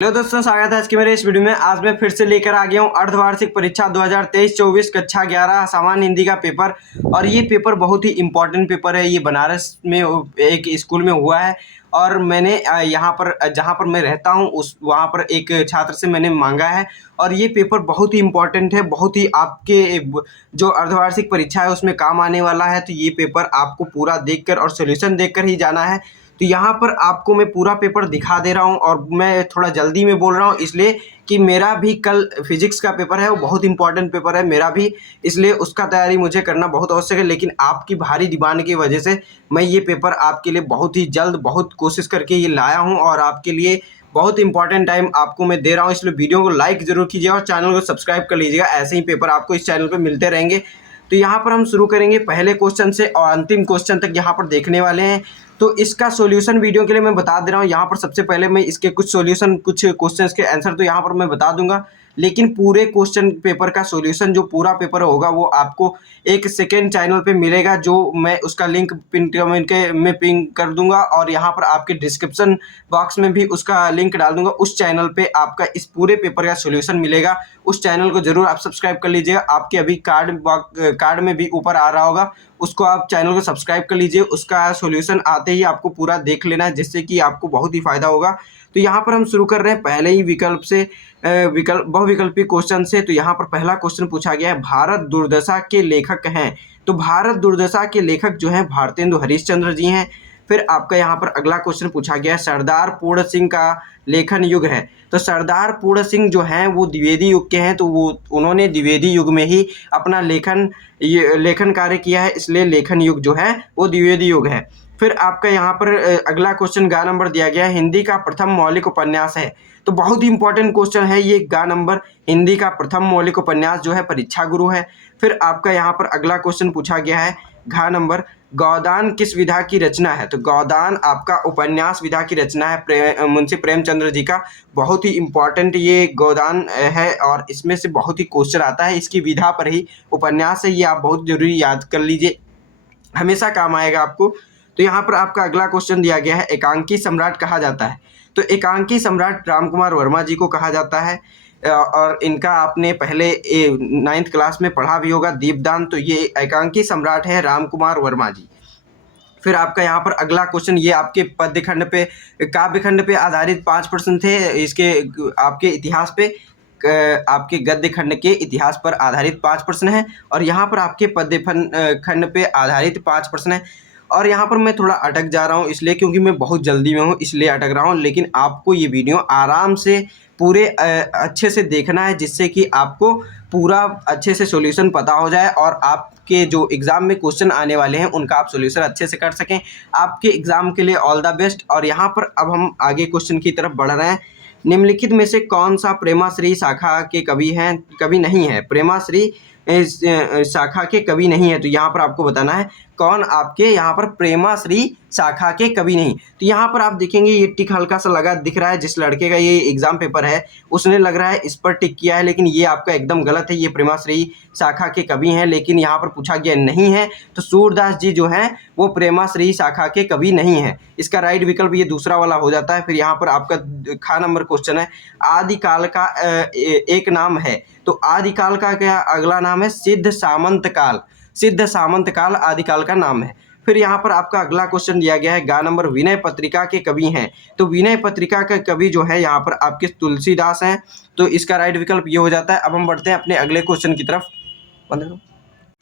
Hello दोस्तों, स्वागत है आज के मेरे इस वीडियो में। आज मैं फिर से लेकर आ गया हूँ अर्धवार्षिक परीक्षा 2023-24 कक्षा 11 सामान्य हिंदी का पेपर। और ये पेपर बहुत ही इम्पोर्टेंट पेपर है। ये बनारस में एक स्कूल में हुआ है और मैंने यहाँ पर जहाँ पर मैं रहता हूँ उस वहाँ पर एक छात्र से मैंने मांगा है। और ये पेपर बहुत ही इम्पोर्टेंट है, बहुत ही आपके जो अर्धवार्षिक परीक्षा है उसमें काम आने वाला है। तो ये पेपर आपको पूरा देखकर और सोल्यूशन देखकर ही जाना है। तो यहाँ पर आपको मैं पूरा पेपर दिखा दे रहा हूँ और मैं थोड़ा जल्दी में बोल रहा हूँ इसलिए कि मेरा भी कल फिजिक्स का पेपर है, वो बहुत इंपॉर्टेंट पेपर है मेरा भी, इसलिए उसका तैयारी मुझे करना बहुत आवश्यक है। लेकिन आपकी भारी डिमांड की वजह से मैं ये पेपर आपके लिए बहुत ही जल्द बहुत कोशिश करके ये लाया हूँ और आपके लिए बहुत इंपॉर्टेंट टाइम आपको मैं दे रहा हूँ। इसलिए वीडियो को लाइक ज़रूर कीजिएगा और चैनल को सब्सक्राइब कर लीजिएगा। ऐसे ही पेपर आपको इस चैनल पर मिलते रहेंगे। तो यहाँ पर हम शुरू करेंगे पहले क्वेश्चन से और अंतिम क्वेश्चन तक यहाँ पर देखने वाले हैं। तो इसका सॉल्यूशन वीडियो के लिए मैं बता दे रहा हूँ। यहाँ पर सबसे पहले मैं इसके कुछ सॉल्यूशन कुछ क्वेश्चंस के आंसर तो यहाँ पर मैं बता दूंगा, लेकिन पूरे क्वेश्चन पेपर का सॉल्यूशन जो पूरा पेपर होगा वो आपको एक सेकेंड चैनल पे मिलेगा, जो मैं उसका लिंक पिन कमेंट के में पिन कर दूंगा और यहाँ पर आपके डिस्क्रिप्शन बॉक्स में भी उसका लिंक डाल दूंगा। उस चैनल पे आपका इस पूरे पेपर का सॉल्यूशन मिलेगा। उस चैनल को जरूर आप सब्सक्राइब कर लीजिएगा। आपके अभी कार्ड में भी ऊपर आ रहा होगा, उसको आप चैनल को सब्सक्राइब कर लीजिए। उसका सॉल्यूशन आते ही आपको पूरा देख लेना है, जिससे कि आपको बहुत ही फायदा होगा। तो यहाँ पर हम शुरू कर रहे हैं पहले ही विकल्प से बहुविकल्पी क्वेश्चन से। तो यहाँ पर पहला क्वेश्चन पूछा गया है, भारत दुर्दशा के लेखक हैं। तो भारत दुर्दशा के लेखक जो हैं भारतेंदु हरीशचंद्र जी हैं। फिर आपका यहाँ पर अगला क्वेश्चन पूछा गया है, सरदार पूर्ण सिंह का लेखन युग है। तो सरदार पूर्ण सिंह जो हैं वो द्विवेदी युग के हैं, तो वो उन्होंने द्विवेदी युग में ही अपना लेखन कार्य किया है, इसलिए लेखन युग जो है वो द्विवेदी युग है। फिर आपका यहाँ पर अगला क्वेश्चन गा नंबर दिया गया है, हिंदी का प्रथम मौलिक उपन्यास है। तो बहुत ही इंपॉर्टेंट क्वेश्चन है ये, गा नंबर हिंदी का प्रथम मौलिक उपन्यास जो है परीक्षा गुरु है। फिर आपका यहाँ पर अगला क्वेश्चन पूछा गया है, घा नंबर गोदान किस विधा की रचना है। तो गोदान आपका उपन्यास विधा की रचना है मुंशी प्रेमचंद्र जी का। बहुत ही इंपॉर्टेंट ये गोदान है और इसमें से बहुत ही क्वेश्चन आता है, इसकी विधा पर ही उपन्यास है। ये आप बहुत जरूरी याद कर लीजिए, हमेशा काम आएगा आपको। तो यहाँ पर आपका अगला क्वेश्चन दिया गया है, एकांकी सम्राट कहा जाता है। तो एकांकी सम्राट रामकुमार वर्मा जी को कहा जाता है और इनका आपने पहले 9th क्लास में पढ़ा भी होगा, दीपदान। तो ये एकांकी सम्राट है रामकुमार वर्मा जी। फिर आपका यहाँ पर अगला क्वेश्चन, ये आपके पद्य खंड पे काव्य खंड पे आधारित 5 प्रश्न थे। इसके आपके इतिहास पे आपके गद्य खंड के इतिहास पर आधारित 5 प्रश्न हैं और यहाँ पर आपके पद्य खंड पे आधारित 5 प्रश्न हैं। और यहाँ पर मैं थोड़ा अटक जा रहा हूँ इसलिए क्योंकि मैं बहुत जल्दी में हूँ, इसलिए अटक रहा हूँ। लेकिन आपको ये वीडियो आराम से पूरे अच्छे से देखना है, जिससे कि आपको पूरा अच्छे से सॉल्यूशन पता हो जाए और आपके जो एग्ज़ाम में क्वेश्चन आने वाले हैं उनका आप सॉल्यूशन अच्छे से कर सकें। आपके एग्ज़ाम के लिए ऑल द बेस्ट। और यहाँ पर अब हम आगे क्वेश्चन की तरफ बढ़ रहे हैं। निम्नलिखित में से कौन सा प्रेमाश्री शाखा के कवि नहीं है। प्रेमाश्री शाखा के कवि नहीं है, तो यहाँ पर आपको बताना है कौन आपके यहाँ पर प्रेमाश्री शाखा के कवि नहीं। तो यहाँ पर आप देखेंगे ये टिक हल्का सा लगा दिख रहा है, जिस लड़के का ये एग्जाम पेपर है उसने लग रहा है इस पर टिक किया है, लेकिन ये आपका एकदम गलत है। ये प्रेमाश्री शाखा के कवि हैं, लेकिन यहाँ पर पूछा गया नहीं है। तो सूरदास जी जो हैं वो प्रेमाश्री शाखा के कवि नहीं है। इसका राइट विकल्प ये दूसरा वाला हो जाता है। फिर यहाँ पर आपका खा नंबर क्वेश्चन है, आदिकाल का एक नाम है। तो आदिकाल का क्या अगला नाम है, सिद्ध सामंत काल। सिद्ध सामंत काल आदिकाल का नाम है। फिर यहाँ पर आपका अगला क्वेश्चन दिया गया है, गा नंबर विनय पत्रिका के कवि हैं। तो विनय पत्रिका के कवि जो है यहाँ पर आपके तुलसीदास हैं। तो इसका राइट विकल्प ये हो जाता है। अब हम बढ़ते हैं अपने अगले क्वेश्चन की तरफ।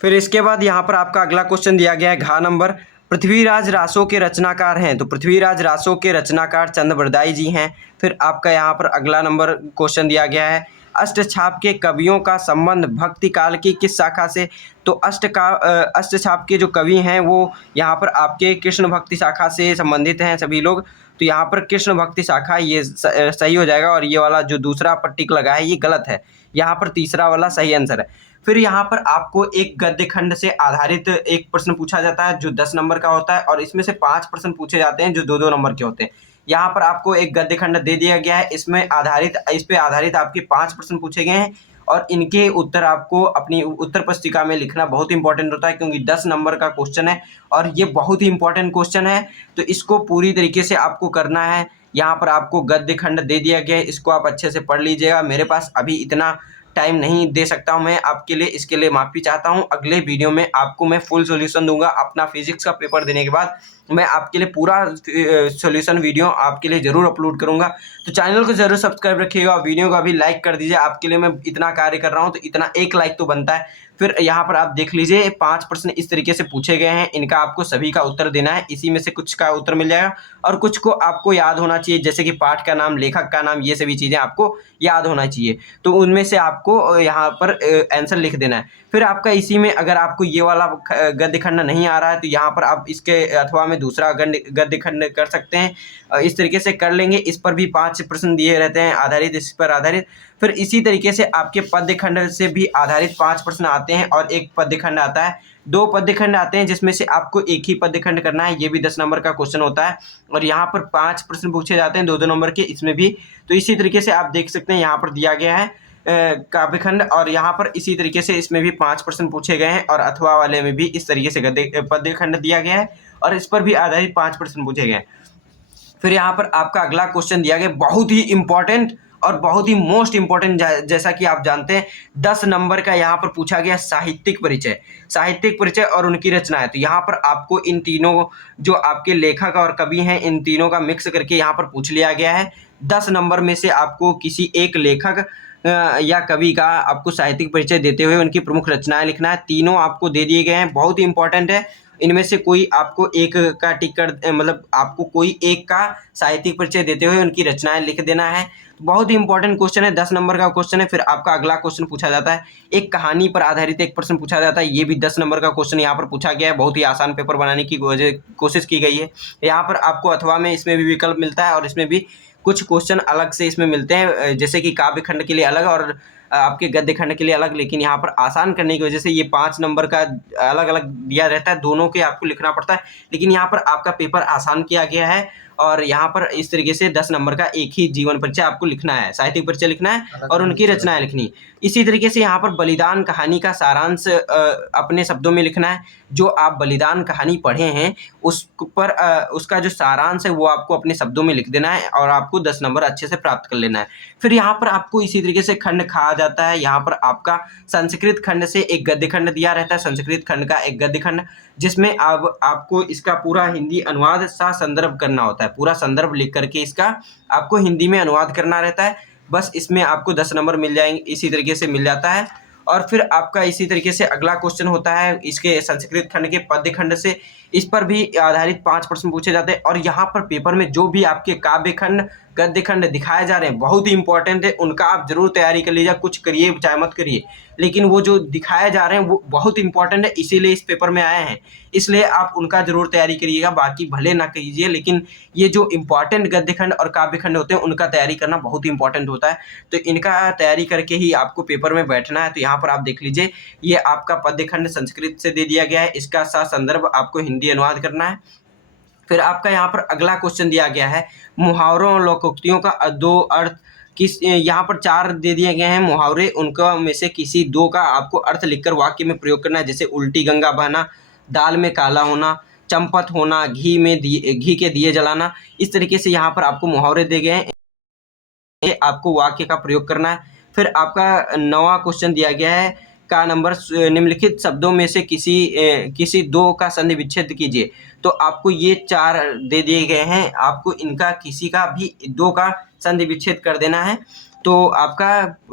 फिर इसके बाद यहाँ पर आपका अगला क्वेश्चन दिया गया है, घा नंबर पृथ्वीराज रासो के रचनाकार हैं। तो पृथ्वीराज रासो के रचनाकार चंद्रबरदाई जी हैं। फिर आपका यहाँ पर अगला नंबर क्वेश्चन दिया गया है, अष्टछाप के कवियों का संबंध भक्ति काल की किस शाखा से। तो अष्टछाप के जो कवि हैं वो यहाँ पर आपके कृष्ण भक्ति शाखा से संबंधित हैं सभी लोग। तो यहाँ पर कृष्ण भक्ति शाखा ये सही हो जाएगा और ये वाला जो दूसरा टिक लगा है ये गलत है। यहाँ पर तीसरा वाला सही आंसर है। फिर यहाँ पर आपको एक गद्य खंड से आधारित एक प्रश्न पूछा जाता है जो 10 नंबर का होता है और इसमें से 5 प्रश्न पूछे जाते हैं जो 2-2 नंबर के होते हैं। यहाँ पर आपको एक गद्य खंड दे दिया गया है, इस पे आधारित आपके 5 प्रश्न पूछे गए हैं और इनके उत्तर आपको अपनी उत्तर पुस्तिका में लिखना बहुत इंपॉर्टेंट होता है, क्योंकि 10 नंबर का क्वेश्चन है और ये बहुत ही इंपॉर्टेंट क्वेश्चन है। तो इसको पूरी तरीके से आपको करना है। यहाँ पर आपको गद्य खंड दे दिया गया है, इसको आप अच्छे से पढ़ लीजिएगा। मेरे पास अभी इतना टाइम नहीं दे सकता हूँ मैं आपके लिए, इसके लिए माफ़ी चाहता हूँ। अगले वीडियो में आपको मैं फुल सॉल्यूशन दूंगा। अपना फिजिक्स का पेपर देने के बाद मैं आपके लिए पूरा सॉल्यूशन वीडियो आपके लिए ज़रूर अपलोड करूंगा। तो चैनल को ज़रूर सब्सक्राइब रखिएगा, वीडियो को अभी लाइक कर दीजिए। आपके लिए मैं इतना कार्य कर रहा हूँ तो इतना एक लाइक तो बनता है। फिर यहाँ पर आप देख लीजिए 5 प्रश्न इस तरीके से पूछे गए हैं, इनका आपको सभी का उत्तर देना है। इसी में से कुछ का उत्तर मिल जाएगा और कुछ को आपको याद होना चाहिए, जैसे कि पाठ का नाम, लेखक का नाम, ये सभी चीज़ें आपको याद होना चाहिए। तो उनमें से आपको यहाँ पर आंसर लिख देना है। फिर आपका इसी में अगर आपको ये वाला गद्य खंड नहीं आ रहा है तो यहाँ पर आप इसके अथवा में दूसरा गद्य खंड कर सकते हैं। इस तरीके से कर लेंगे। इस पर भी 5 प्रश्न दिए रहते हैं आधारित, इस पर आधारित। फिर इसी तरीके से आपके पद्य खंड से भी आधारित 5 प्रश्न आते हैं और एक पद्य खंड आता है, 2 पद्य खंड आते हैं जिसमें से आपको एक ही पद्य खंड करना है। ये भी 10 नंबर का क्वेश्चन होता है और यहाँ पर 5 प्रश्न पूछे जाते हैं 2-2 नंबर के, इसमें भी। तो इसी तरीके से आप देख सकते हैं यहाँ पर दिया गया है काव्य खंड, और यहाँ पर इसी तरीके से इसमें भी 5 प्रश्न पूछे गए हैं और अथवा वाले में भी इस तरीके से पद्य खंड दिया गया है और इस पर भी आधारित 5 प्रश्न पूछे गए हैं। फिर यहाँ पर आपका अगला क्वेश्चन दिया गया, बहुत ही इंपॉर्टेंट और बहुत ही मोस्ट इंपॉर्टेंट, जैसा कि आप जानते हैं 10 नंबर का यहाँ पर पूछा गया साहित्यिक परिचय, साहित्यिक परिचय और उनकी रचनाएं। तो यहाँ पर आपको इन तीनों जो आपके लेखक और कवि हैं, इन तीनों का मिक्स करके यहाँ पर पूछ लिया गया है। 10 नंबर में से आपको किसी एक लेखक या कवि का आपको साहित्यिक परिचय देते हुए उनकी प्रमुख रचनाएं लिखना है। तीनों आपको दे दिए गए हैं, बहुत ही इंपॉर्टेंट है। इनमें से कोई आपको एक का टिक मतलब आपको कोई एक का साहित्यिक परिचय देते हुए उनकी रचनाएं लिख देना है। तो बहुत ही इंपॉर्टेंट क्वेश्चन है, 10 नंबर का क्वेश्चन है। फिर आपका अगला क्वेश्चन पूछा जाता है, एक कहानी पर आधारित एक प्रश्न पूछा जाता है। ये भी 10 नंबर का क्वेश्चन यहाँ पर पूछा गया है। बहुत ही आसान पेपर बनाने की कोशिश की गई है। यहाँ पर आपको अथवा में इसमें भी विकल्प मिलता है और इसमें भी कुछ क्वेश्चन अलग से इसमें मिलते हैं, जैसे कि काव्य खंड के लिए अलग और आपके गद्य खंड के लिए अलग। लेकिन यहाँ पर आसान करने की वजह से ये 5 नंबर का अलग अलग दिया रहता है, दोनों के आपको लिखना पड़ता है। लेकिन यहाँ पर आपका पेपर आसान किया गया है और यहाँ पर इस तरीके से 10 नंबर का एक ही जीवन परिचय आपको लिखना है, साहित्यिक परिचय लिखना है और उनकी रचनाएं लिखनी। इसी तरीके से यहाँ पर बलिदान कहानी का सारांश अपने शब्दों में लिखना है। जो आप बलिदान कहानी पढ़े हैं उस पर उसका जो सारांश है वो आपको अपने शब्दों में लिख देना है और आपको 10 नंबर अच्छे से प्राप्त कर लेना है। फिर यहाँ पर आपको इसी तरीके से खंड कहा जाता है। यहाँ पर आपका संस्कृत खंड से एक गद्य खंड दिया रहता है, संस्कृत खंड का एक गद्य खंड, जिसमें अब आपको इसका पूरा हिंदी अनुवाद सा संदर्भ करना होता है। पूरा संदर्भ लिख करके इसका आपको हिंदी में अनुवाद करना रहता है। बस इसमें आपको 10 नंबर मिल जाएंगे, इसी तरीके से मिल जाता है। और फिर आपका इसी तरीके से अगला क्वेश्चन होता है इसके संस्कृत खंड के पद्य खंड से, इस पर भी आधारित 5 प्रश्न पूछे जाते हैं। और यहाँ पर पेपर में जो भी आपके काव्य खंड गद्य खंड दिखाए जा रहे हैं बहुत ही इंपॉर्टेंट है, उनका आप जरूर तैयारी कर लीजिए। कुछ करिए चाहे मत करिए, लेकिन वो जो दिखाए जा रहे हैं वो बहुत इंपॉर्टेंट है, इसीलिए इस पेपर में आए हैं, इसलिए आप उनका जरूर तैयारी करिएगा। बाकी भले ना कीजिए, लेकिन ये जो इंपॉर्टेंट गद्य खंड और काव्य खंड होते हैं उनका तैयारी करना बहुत ही इंपॉर्टेंट होता है। तो इनका तैयारी करके ही आपको पेपर में बैठना है। तो यहाँ पर आप देख लीजिए, ये आपका पद्य खंड संस्कृत से दे दिया गया है, इसका संदर्भ आपको हिंदी अनुवाद करना है। फिर आपका यहाँ पर अगला क्वेश्चन दिया गया है, मुहावरों और लोकोक्तियों का 2 अर्थ किस, यहाँ पर 4 दे दिए गए हैं मुहावरे, उनका में से किसी 2 का आपको अर्थ लिखकर वाक्य में प्रयोग करना है। जैसे उल्टी गंगा बहना, दाल में काला होना, चंपत होना, घी के दिए जलाना। इस तरीके से यहाँ पर आपको मुहावरे दे गए हैं, ये आपको वाक्य का प्रयोग करना है। फिर आपका 9वां क्वेश्चन दिया गया है का नंबर, निम्नलिखित शब्दों में से किसी 2 का संधि विच्छेद कीजिए। तो आपको ये 4 दे दिए गए हैं, आपको इनका किसी का भी 2 का संधि विच्छेद कर देना है। तो आपका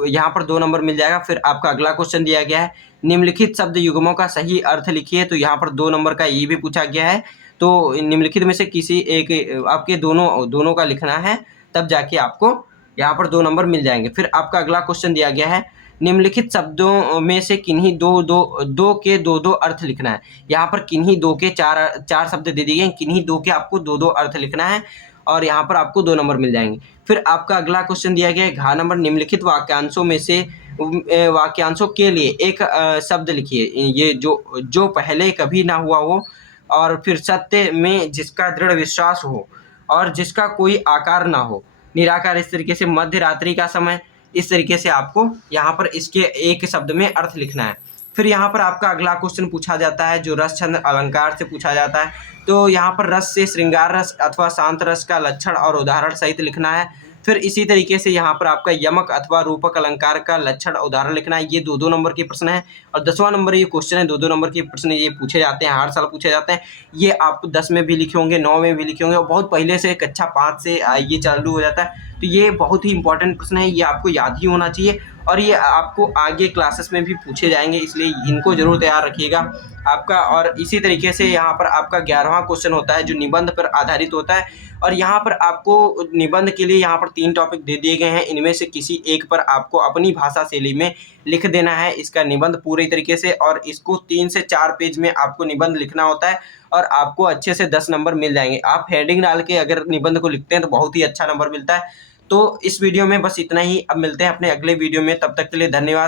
यहाँ पर 2 नंबर मिल जाएगा। फिर आपका अगला क्वेश्चन दिया गया है, निम्नलिखित शब्द युग्मों का सही अर्थ लिखिए। तो यहाँ पर 2 नंबर का ये भी पूछा गया है। तो निम्नलिखित में से किसी एक आपके दोनों का लिखना है, तब जाके आपको यहाँ पर 2 नंबर मिल जाएंगे। फिर आपका अगला क्वेश्चन दिया गया है, निम्नलिखित शब्दों में से किन्हीं दो के 2-2 अर्थ लिखना है। यहाँ पर किन्हीं 2 के 4 शब्द दे दिए गए, किन्हीं 2 के आपको 2-2 अर्थ लिखना है और यहाँ पर आपको 2 नंबर मिल जाएंगे। फिर आपका अगला क्वेश्चन दिया गया है, घ नंबर, निम्नलिखित वाक्यांशों में से वाक्यांशों के लिए एक शब्द लिखिए, ये जो पहले कभी ना हुआ हो और फिर सत्य में जिसका दृढ़ विश्वास हो और जिसका कोई आकार ना हो, निराकार। इस तरीके से मध्य रात्रि का समय, इस तरीके से आपको यहाँ पर इसके एक शब्द में अर्थ लिखना है। फिर यहाँ पर आपका अगला क्वेश्चन पूछा जाता है जो रस छंद अलंकार से पूछा जाता है। तो यहाँ पर रस से श्रृंगार रस अथवा शांत रस का लक्षण और उदाहरण सहित लिखना है। फिर इसी तरीके से यहाँ पर आपका यमक अथवा रूपक अलंकार का लक्षण उदाहरण लिखना है। ये 2-2 नंबर के प्रश्न है और 10वां नंबर ये क्वेश्चन है। 2-2 नंबर के प्रश्न ये पूछे जाते हैं, हर साल पूछे जाते हैं। ये आप 10 में भी लिखे होंगे, 9 में भी लिखे होंगे और बहुत पहले से कक्षा 5 से ये चालू हो जाता है। तो ये बहुत ही इंपॉर्टेंट प्रश्न है, ये आपको याद ही होना चाहिए और ये आपको आगे क्लासेस में भी पूछे जाएंगे, इसलिए इनको जरूर तैयार रखिएगा आपका। और इसी तरीके से यहाँ पर आपका 11वां क्वेश्चन होता है जो निबंध पर आधारित होता है और यहाँ पर आपको निबंध के लिए यहाँ पर 3 टॉपिक दे दिए गए हैं। इनमें से किसी एक पर आपको अपनी भाषा शैली में लिख देना है इसका निबंध पूरी तरीके से और इसको 3 से 4 पेज में आपको निबंध लिखना होता है और आपको अच्छे से 10 नंबर मिल जाएंगे। आप हेडिंग डाल के अगर निबंध को लिखते हैं तो बहुत ही अच्छा नंबर मिलता है। तो इस वीडियो में बस इतना ही, अब मिलते हैं अपने अगले वीडियो में, तब तक के लिए धन्यवाद।